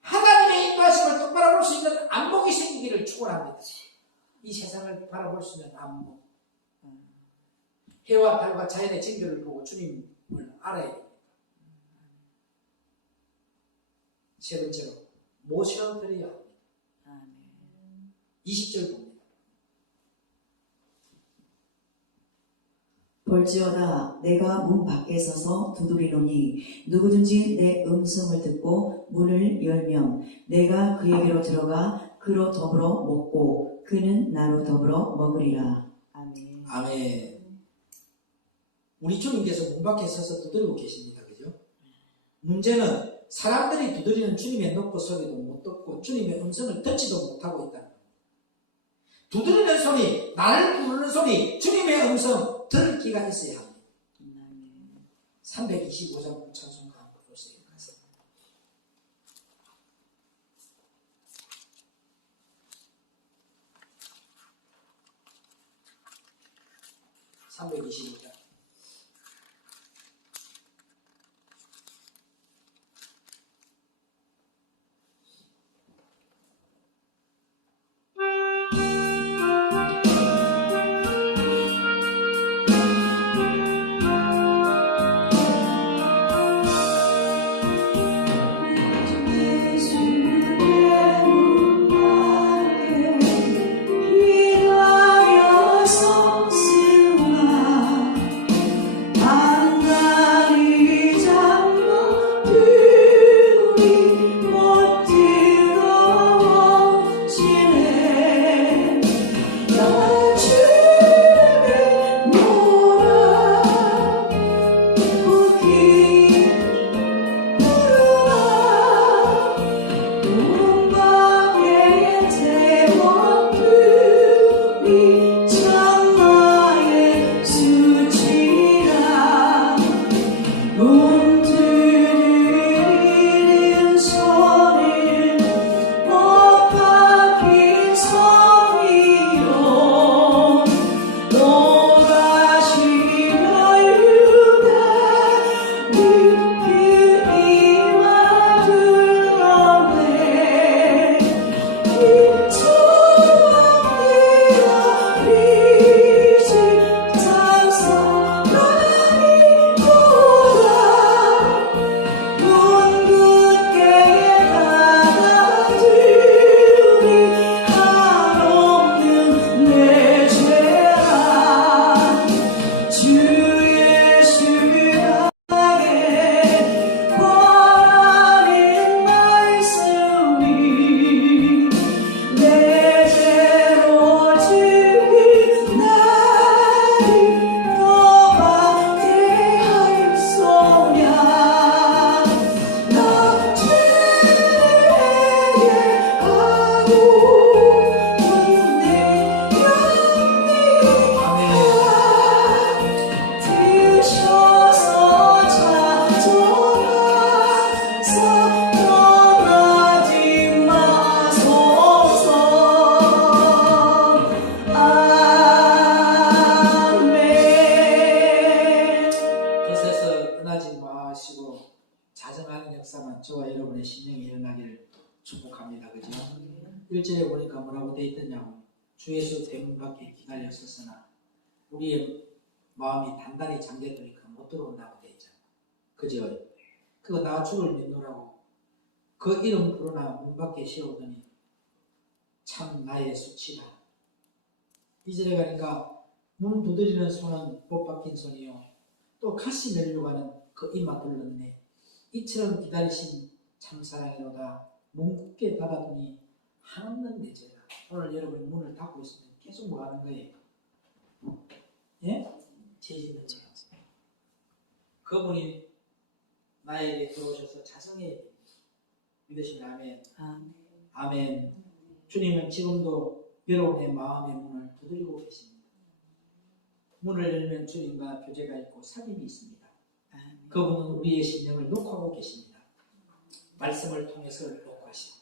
하나님의 인도하심을 똑바로 볼 수 있는 안목이 생기기를 축원합니다. 이 세상을 바라볼 수 있는 안목, 해와 달과 자연의 징조를 보고 주님을 알아야 됩니다. 세 번째로 모셔드려야 합니다. 20절 봅니다. 볼지어다 내가 문 밖에 서서 두드리노니 누구든지 내 음성을 듣고 문을 열면 내가 그에게로 들어가 그로 더불어 먹고 그는 나로 더불어 먹으리라. 아멘. 아멘. 우리 주님께서 문 밖에 서서 두드리고 계십니다. 그죠? 문제는 사람들이 두드리는 주님의 높고 소리도 못 듣고 주님의 음성을 듣지도 못하고 있다는 겁니다. 두드리는 소리, 나를 부르는 소리, 주님의 음성 들을 기가 있어야 합니다. 325장 찬송가 한번 보세요. 325장. 저와 여러분의 심령이 일어나기를 축복합니다. 그죠? 1절에 보니까 뭐라고 되어 있더냐고. 주 예수 대문 밖에 기다렸었으나 우리의 마음이 단단히 잠겨두니까 못 들어온다고 되어 있잖아. 그죠? 그거 나 죽을 믿노라고 그 이름 부르나 문 밖에 세우더니 참 나의 수치다. 2절에 가니까 문 두드리는 손은 못 박힌 손이요 또 가시 내려고 하는 그 이마 둘렀네. 이처럼 기다리신 참사랑이로다. 문 굳게 닫아두니 한없는 내 죄다. 오늘 여러분이 문을 닫고 있으면 계속 뭐 하는 거예요? 예? 죄 짓는 거예요. 그분이 나에게 들어오셔서 자성해야 됩니다. 믿으시면 아멘. 아멘. 아멘. 주님은 지금도 여러분의 마음의 문을 두드리고 계십니다. 문을 열면 주님과 교제가 있고 사귐이 있습니다. 아멘. 그분은 우리의 심령을 녹화하고 계십니다. 말씀을 통해서 녹화하시고.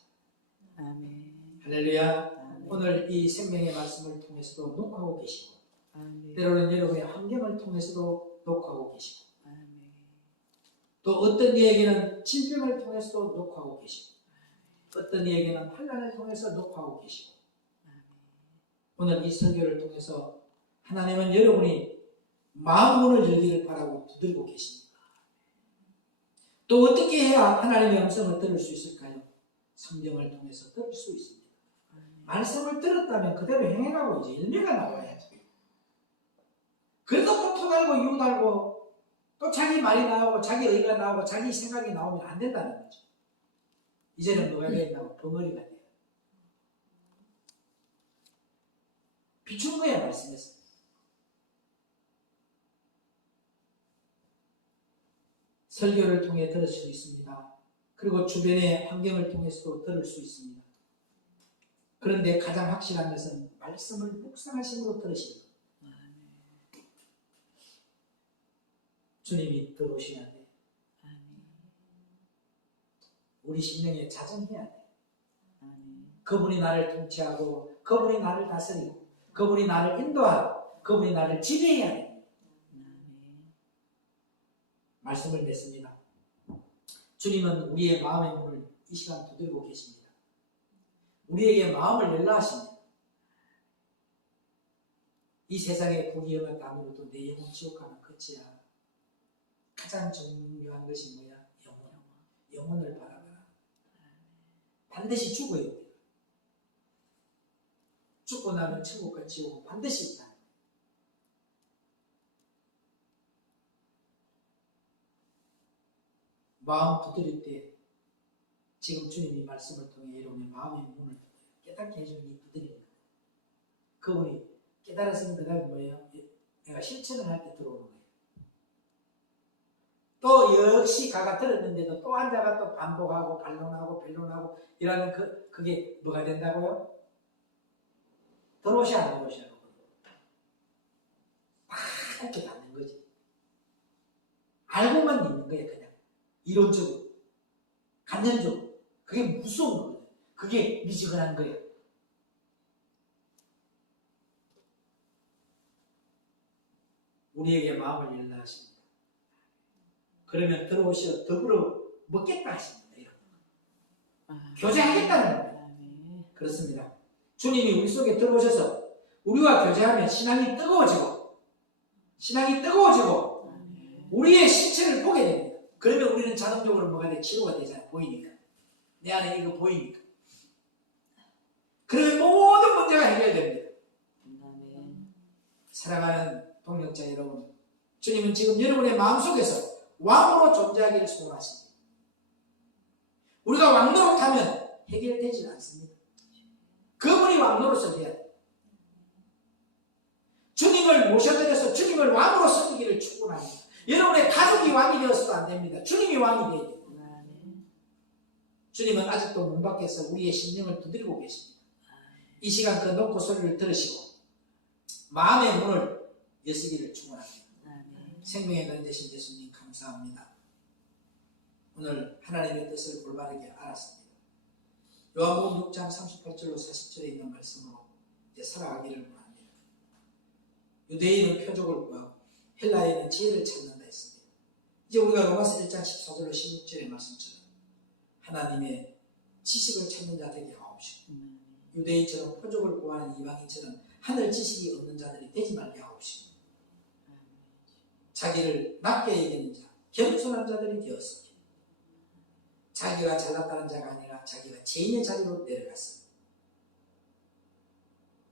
아멘. 할렐루야. 아멘. 오늘 이 생명의 말씀을 통해서도 녹화하고 계시고, 아멘. 때로는 여러분의 환경을 통해서도 녹화하고 계시고, 아멘. 또 어떤 이에게는 질병을 통해서도 녹화하고 계시고, 어떤 이에게는 환난을 통해서 녹화하고 계시고, 오늘 이 설교를 통해서 하나님은 여러분이 마음문을 열기를 바라고 두드리고 계십니다. 또 어떻게 해야 하나님의 음성을 들을 수 있을까요? 성경을 통해서 들을 수 있습니다. 말씀을 들었다면 그대로 행해가고 이제 열매가 나와야죠. 그래도 또 토달고 이유달고 또 자기 말이 나오고 자기 의가 나오고 자기 생각이 나오면 안 된다는 거죠. 이제는 뭐가 된다고? 벙어리가 돼요. 비춘 거에 말씀했습니다. 설교를 통해 들을 수 있습니다. 그리고 주변의 환경을 통해서도 들을 수 있습니다. 그런데 가장 확실한 것은 말씀을 묵상하심으로 들으시는 것. 주님이 들어오셔야 돼. 우리 심령에 자정해야 돼. 그분이 나를 통치하고 그분이 나를 다스리고 그분이 나를 인도하고 그분이 나를 지배해야 돼. 말씀을 맺습니다. 주님은 우리의 마음의 문을 이 시간 두드리고 계십니다. 우리에게 마음을 열라 하십니다. 이 세상의 부귀영화 담으로도 내 영혼 지옥 가면 끝이야. 가장 중요한 것이 뭐야? 영혼을 바라봐라. 반드시 죽어야 돼. 죽고 나면 천국과 지옥은 반드시 있다. 마음 두드릴 때 지금 주님이 말씀을 통해 여러분의 마음의 문을 깨닫게 해주는 이 두드립니다. 그분이 깨달았으면 그 다음에 뭐예요? 내가 실천을 할 때 들어오는 거예요. 또 역시 가가 들었는데도 또 앉아가 또 반복하고 반론하고 변론하고 이러면 그게 뭐가 된다고요? 들어오셔야 안 들어오셔야 막 이렇게 닿는 거지. 알고만 있는 거예요. 그냥 이론적으로 간념적으로 그게 무서운 거거든요. 그게 미지근한 거예요. 우리에게 마음을 열라 하십니다. 그러면 들어오셔 더불어 먹겠다 하십니다. 교제하겠다는 겁니다. 그렇습니다. 주님이 우리 속에 들어오셔서 우리와 교제하면 신앙이 뜨거워지고 우리의 신체를 보게 됩니다. 그러면 우리는 자동적으로 뭐가 돼? 치료가 되잖아요. 보이니까. 내 안에 이거 보이니까. 그러면 모든 문제가 해결됩니다. 사랑하는 동역자 여러분, 주님은 지금 여러분의 마음속에서 왕으로 존재하기를 소원하십니다. 우리가 왕 노릇하면 해결되지 않습니다. 그분이 왕 노릇을 해야 돼요. 주님을 모셔드려서 주님을 왕으로 섬기기를 축원합니다. 여러분의 가족이 왕이 되어서도 안 됩니다. 주님이 왕이 되어야 돼요. 주님은 아직도 문 밖에서 우리의 심령을 두드리고 계십니다. 이 시간 그 높고 소리를 들으시고 마음의 문을 여시기를 축원합니다. 생명의 근 되신 예수님 감사합니다. 오늘 하나님의 뜻을 올바르게 알았습니다. 요한복음 6장 38절로 40절에 있는 말씀으로 이제 살아가기를 원합니다. 유대인은 표적을 구하고 헬라인은 지혜를 찾는다 했습니다. 이제 우리가 로마서 1장 14절로 16절의 말씀처럼 하나님의 지식을 찾는 자 되게 하옵시고 유대인처럼 표적을 구하는 이방인처럼 하늘 지식이 없는 자들이 되지 말게 하옵시고 자기를 낮게 여기는 자, 겸손한 자들이 되었습니다. 자기가 잘났다는 자가 아니라 자기가 죄인의 자리로 내려갔습니다.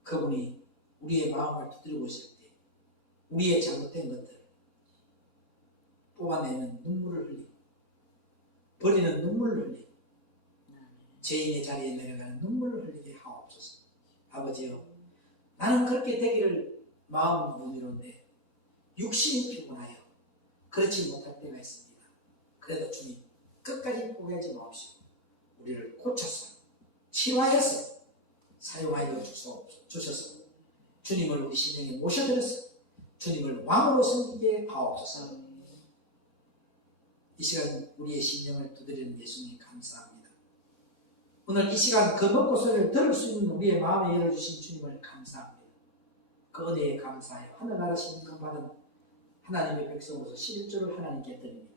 그분이 우리의 마음을 두드리고 있을 때 우리의 잘못된 것들을 뽑아내는 눈물을 흘리고 버리는 눈물을 흘리고 죄인의 자리에 내려가는 눈물을 흘리게 하옵소서. 아버지여, 나는 그렇게 되기를 마음으로 미루는데 육신이 피곤하여 그렇지 못할 때가 있습니다. 그래도 주님 끝까지 포기하지 마옵시고 우리를 고쳐서 치유하여서 사용하여 주셔서 주님을 우리 심령에 모셔드려서 주님을 왕으로 섬기게 하옵소서. 이 시간 우리의 심령을 두드리는 예수님 감사합니다. 오늘 이 시간 그 먹고 소리를 들을 수 있는 우리의 마음에 열어주신 주님을 감사합니다. 그 은혜에 감사하여 하늘나라 신경 받은 하나님의 백성으로서 11조를 하나님께 드립니다.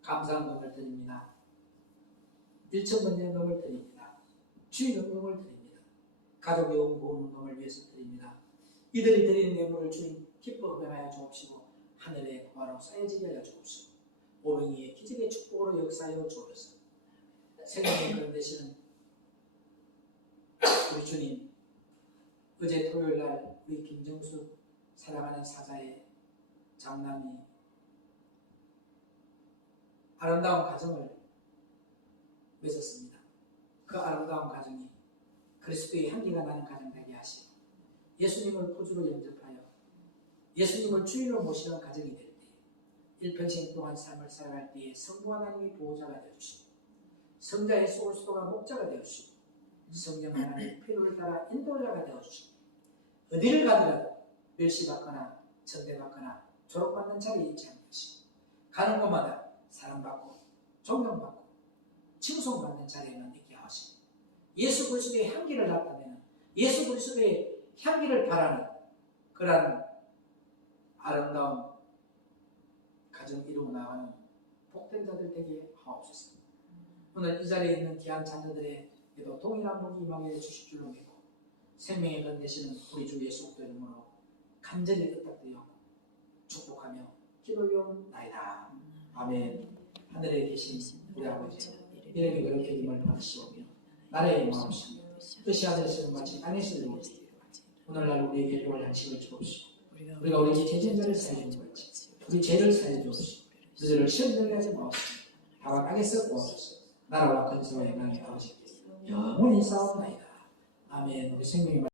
감사헌금을 드립니다. 1,000번연금을 드립니다. 주일헌금을 드립니다. 가족의 온고헌금을 위해서 드립니다. 이들이 드리는 예물을 주님 기뻐 흡양하여 주옵시고 하늘의 보화로 쌓여지게 하여 주옵시고 오병이의 기적의 축복으로 역사하여 주옵소서. 생명의 그런 되시는 우리 주님, 어제 토요일날 우리 김정수 사랑하는 사자의 장남이 아름다운 가정을 맺었습니다. 그 아름다운 가정이 그리스도의 향기가 나는 가정 되게 하시고 예수님을 구주로 영접하여 예수님을 주인으로 모시는 가정이 될 때 일평생 동안 삶을 살아갈 때에 성부 하나님이 보호자가 되어주시고 성자 예수 그리스도가 목자가 되어주시고 성령 하나님의 필요를 따라 인도자가 되어주시고 어디를 가더라도 멸시받거나 천대받거나 조롱받는 자리에 있지 않는 것이고 가는 곳마다 사랑받고 존경받고 칭송받는 자리에만 있게 하시고 예수 그리스도의 향기를 나타내는 예수 그리스도의 향기를 바라는 그러한 아름다운 가정 이루어 나가는 복된 자들 되게 하옵소서. 오늘 이 자리에 있는 귀한 자녀들에게도 동일한 복이 임하게 주실 줄로 믿고 생명의 건 되시는 우리 주 예수 그리스도 이름으로 간절히 의탁드려 축복하며 기도리옵나이다. 아멘. 하늘에 계신 우리 아버지 이름이 그렇게 임을 받으시오며 나라의 마음씨 뜻이 하늘에서 마치 땅에서 이루어지고 오늘날 우리에게 필요한 양식을 주옵시고 우리가 우리 죄진자를 사해 준 같이 우리 죄를 사해 주옵시고 우리를 시험되게 하지 마옵시고 다만 땅에서 구하소서. 나라와 근세와 영광의 아버지께 영원히 싸움나이다. 아멘. 우리 생명의